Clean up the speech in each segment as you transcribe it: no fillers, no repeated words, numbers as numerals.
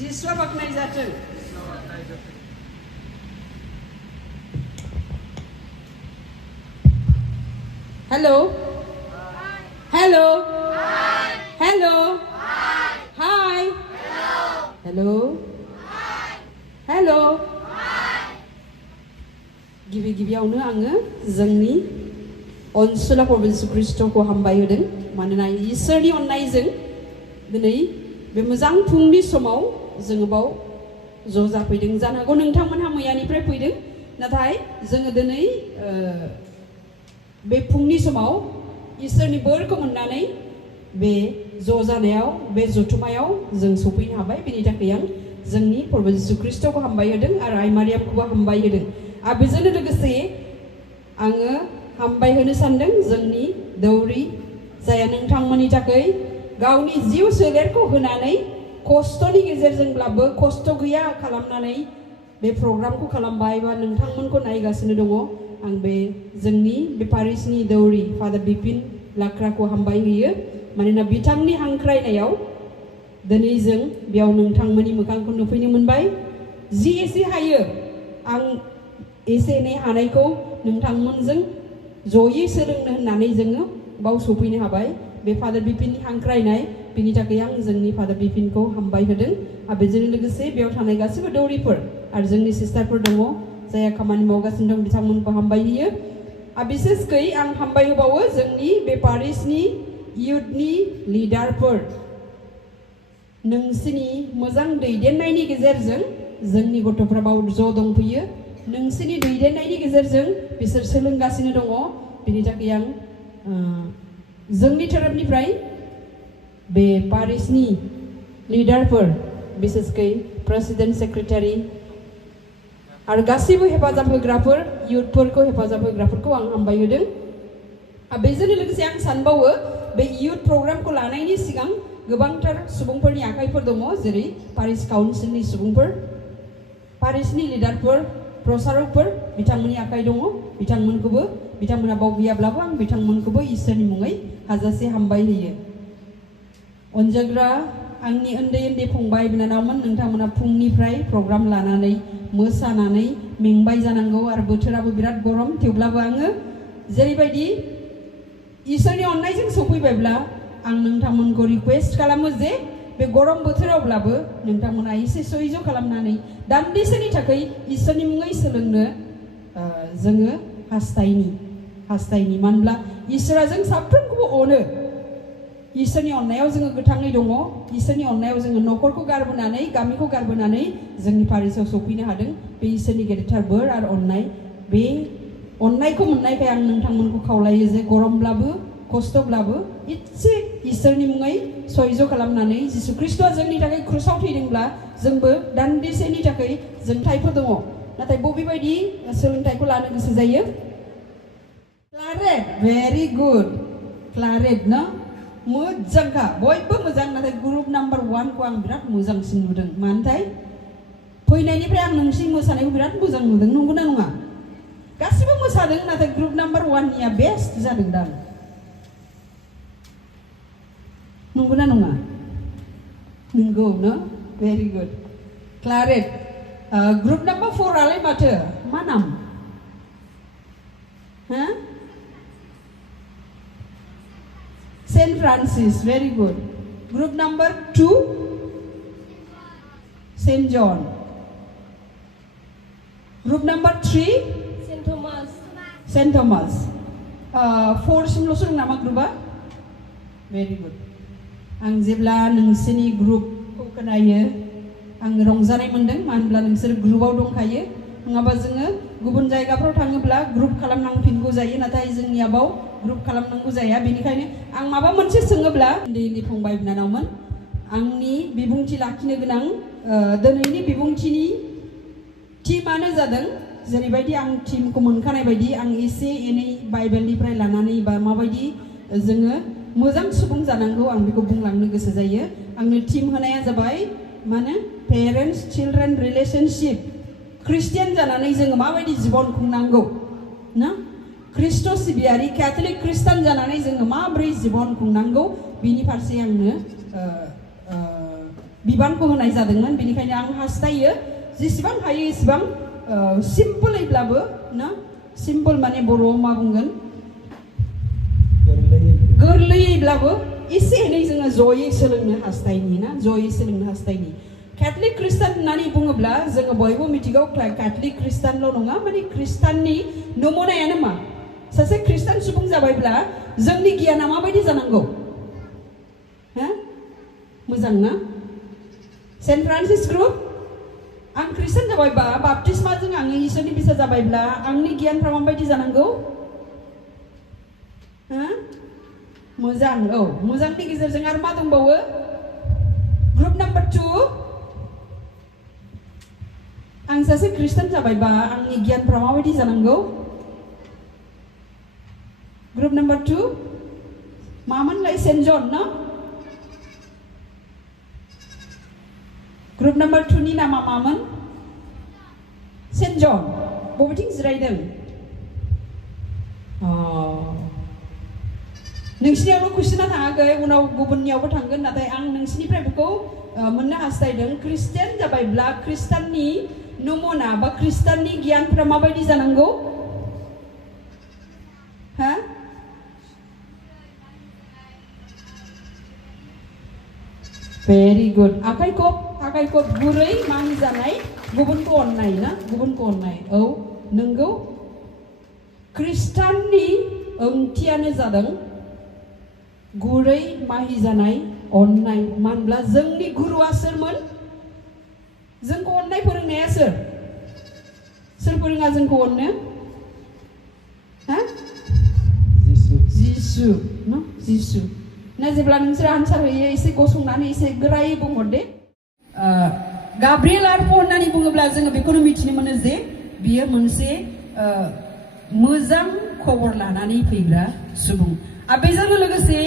जिसुआ बाख्नाय जाथों। Hello hello hello hi hello hello गिबि गिबियावनो आङो जोंनि अनसुला प्रभु यीशु ख्रीष्टखौ हामबाय होदों मानोना इसोरनि अननायजों दिनै बे मोजां फुंनि समाव जोङो बाव ज' जाफैदों जानो हागौ नोंथांमोनहा मैयानिफ्राय फैदों नाथाय जोङो दिनै बे फुंनि समाव इसोरनि बोरखौ मोननानै बे ज' जानायाव बे जथुमायाव जों सफैनो हाबाय बेनि थाखाय आं जोंनि प्रभु यीशु ख्रीष्टखौ हामबाय होदों आरो आइ मारियामखौबो हामबाय होदों आरो बेजोंनो लोगोसे आङो हामबाय होनो सानदों जोंनि दौरि जाया नोंथांमोननि थाखाय गावनि जिउ सोलेरखौ होनानै खस्थ'नि गेजेरजोंब्लाबो खस्थ' गैया खालामनानै बे प्रग्रामखौ खालामबाय बा नोंथांमोनखौ नायगासिनो दङ आं बे जोंनि बे पारिसनि दौरि फादार बिपिन लाक्राखौ हामबाय होयो मानोना बिथांनि हांख्रायनायाव दिनै जों बेयाव नोंथांमोननि मोखांखौ नुफैनो मोनबाय जि एसे हायो आं एसे एनै हानायखौ नोंथांमोनजों जयै सोलोंनो होननानै जोङो बाव सफैनो हाबाय बे फादार बिपिननि हांख्रायनाय बिनि थाखाय आं जोंनि फादार बिपिनखौ हामबाय होदों आरो बेजों लोगोसे बेयाव थानाय गासैबो दौरिफोर आरो जोंनि सिस्टारफोर दङ जायहा खामानि मावगासिनो दं बिथांमोनखौ हामबाय होयो आरो बिसेसकै आं हामबाय होबावो जोंनि बे पारिसनि इयुथनि लिडारफोर नोंसिनि मोजां दैदेननायनि गेजेरजों जोंनि गथ'फ्रा बाव ज' दंफैयो नोंसिनि दैदेननायनि गेजेरजों बिसोर सोलोंगासिनो दङ बिनि थाखाय आं जोंनि तरफनिफ्राय बे पारिसनि लिडारफोर बिसेसकै प्रेसिडेन्ट सेक्रेटारि आरो गासैबो हेफाजाब होग्राफोर इयुथफोरखौ हेफाजाब होग्राफोरखौ आं हामबाय होदों आरो बेजों लोगोसे आं सानबावो बे इयुथ प्रग्रामखौ लानायनि सिगां गोबांथार सुबुंफोरनि आखाइफोर दङ जेरै पारिस काउन्सिलनि सुबुंफोर पारिसनि लिडारफोर प्रसारकफोर बिथांमोननि आखाइ दङ बिथांमोनखौबो बिथांमोना बाव गैयाब्लाबो आं बिथांमोनखौबो इसोरनि मुङै हाजासे हामबाय होयो अनजाग्रा आंनि उन्दै उन्दै फंबाय बिनानावमोन नोंथांमोना फुंनिफ्राय प्रग्राम लानानै मोसानानै मेंबाय जानांगौ आरो बोथोराबो बिराद गरम थेवब्लाबो आङो जेरैबायदि इसोरनि अननायजों सफैबायब्ला आं नोंथांमोनखौ रिक्वेस्ट खालामो जे बे गरम बोथोरावब्लाबो नोंथांमोना एसे सैज' खालामनानै दान्दिसेनि थाखाय इसोरनि मुङै सोलोंनो जोङो हास्थायनि मानोब्ला इसोरा जों साफ्रोमखौबो अनो इसोरनि अननायाव जोङो गोथाङै दङ इसोरनि अननायाव जोङो न'खरखौ गारबोनानै गामिखौ गारबोनानै जोंनि पारिसआव सफैनो हादों बे इसोरनि गेदेरथार बोर आरो अननाय बे अननायखौ मोननायखाय आं नोंथांमोनखौ खावलायो जे गरमब्लाबो खस्थ'ब्लाबो इसे इसोरनि मुङै सैज' खालामनानै जिसु ख्रीष्टआ जोंनि थाखाय क्रुसाव थैदोंब्ला जोंबो दान्दिसेनि थाखाय जोंथायफोर दङ नाथाय बबेबायदि सोलोंथाइखौ लानो गोसो जायो क्लारेट भेरि गुड क्लारेट ना मोजांखा बयबो मोजां नाथाय ग्रुप नाम्बार 1 खौ आं बिराद मोजांसिन नुदों मानोथाय फैनायनिफ्राय आं नोंसिनि मोसानायखौ बिराद मोजां नुदों नंगौना नङा गासिबो मोसादों नाथाय ग्रुप नाम्बार 1 निया बेस्ट जादों दां नंगौना नङा नंगौ ना भेरि गुड क्लारेट ग्रुप नाम्बार 4 आलाय माथो मा नाम हा saint Francis very good group number 2 saint John group number 3 saint Thomas 4 सिमल'सो दं नामा ग्रुपआ भेरि गुड आं जेब्ला नोंसोरनि ग्रुपखौ खोनायो आं रंजानाय मोनदों मानो होनब्ला नोंसोर ग्रुपआव दंखायो नङाबा जोङो गुबुन जायगाफ्राव थाङोब्ला ग्रुप खालामनांफिनगौ जायो नाथाय जोंनिया बाव ग्रुप खालामनांगौ जाया बेनिखायनो आं माबा मोनसे सोङोब्ला उन्दै उन्दै फंबाय बिनानावमोन आंनि बिबुंथि लाखिनो गोनां दिनैनि बिबुंथिनि थिमानो जादों जेरैबायदि आं थिमखौ मोनखानाय बायदि आं एसे एनै बाइबेलनिफ्राय लानानै बा माबायदि जोङो मोजां सुबुं जानांगौ आं बेखौ बुंलांनो गोसो जायो आंनो थिम होनाया जाबाय माने पेरेन्ट्स चिल्ड्रेन रिलेशनशिप ख्रिस्टियान जानानै जोङो माबायदि जिबन खुंनांगौ ना ख्रिस्ट' सिबियारि केथलिक ख्रिस्टान जानानै जोङो माबोरै जिबन खुंनांगौ बिनि फारसे आंनो बिबानखौ होनाय जादोंमोन बेनिखायनो आं हास्थायो जेसेबां हायो एसेबां सिम्पलैब्लाबो ना सिम्पल माने बर'आव मा बुंगोन गोरलैयैब्लाबो एसे एनै जोङो जयै सोलोंनो हास्थायनि ना जयै सोलोंनो हास्थायनि कैथलिक खृष्टान होननानै बुङोब्ला जोङो बयबो मिथिगौ कैथलिक खृष्टानल' नङा माने खृष्टाननि नमुनायानो मा सासे खृष्टान सुबुं जाबायब्ला जोंनि गियाना माबायदि जानांगौ हा मोजां ना सेन्ट फ्रान्सिस ग्रुप आं खृष्टान जाबायबा बाप्तिस्माजों आङो इसोरनि बिसा जाबायब्ला आंनि गियानफ्रा माबायदि जानांगौ हा मोजां औ मोजांनि गेजेरजों आरो मा दंबावो ग्रुप नाम्बार 2 आं सासे खृष्टान जाबायबा आंनि गियानफ्रा माबायदि जानांगौ ग्रुप नाम्बार 2 मामोनलाय सेन्ट जन ना ग्रुप नाम्बार 2 नि नामा मामोन सेन्ट जन बबेथिं जिरायदों नोंसिनियावल' कुइसना थाङाखै उनाव गुबुननियावबो थांगोन नाथाय आं नोंसिनिफ्राय बेखौ मोननो हास्थायदों खृष्टान जाबायब्ला खृष्टाननि नमुना बा खृष्टाननि गियानफ्रा माबायदि जानांगौ हा भेरि गुड आखाइ खब गुरै मानि जानाय गुबुनखौ अननाय ना गुबुनखौ अननाय औ नंगौ खृष्टाननि ओंथियानो जादों गुरै माहि जानाय अननाय मानोब्ला जोंनि गुरुआ सोरमोन जोंखौ अननाय फोरोंनाया सोर फोरोङा जोंखौ अननो हा जिसु ना जिसु ना जेब्ला नोंसोर आनसार होयो एसे गसंनानै एसे गोरायै बुंहरदे गाब्रिएल आरो होननानै बुङोब्ला जोङो बेखौनो मिथिनो मोनो जे बियो मोनसे मोजां खबर लानानै फैग्रा सुबुं आरो बेजों लोगोसे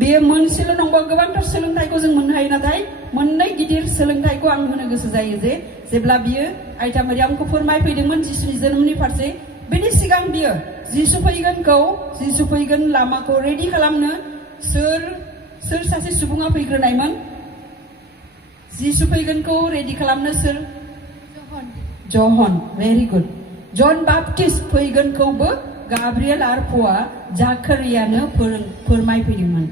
बेयो मोनसेल' नङा गोबांथार सोलोंथाइखौ जों मोननो हायो नाथाय मोननै गिदिर सोलोंथाइखौ आं होनो गोसो जायो जे जेब्ला बियो आइथा मारियामखौ फोरमायफैदोंमोन जिसुनि जोनोमनि फारसे बेनि सिगां बियो जिसु फैगोन लामाखौ रेडि खालामनो सोर सासे सुबुङा फैग्रोनायमोन जिसु फैगोनखौ रेडि खालामनो सोर जहन भेरि गुड जन बाप्टिस्ट फैगोनखौबो गाब्रिएल आरो पआ जाकारियानो फोरमायफैदोंमोन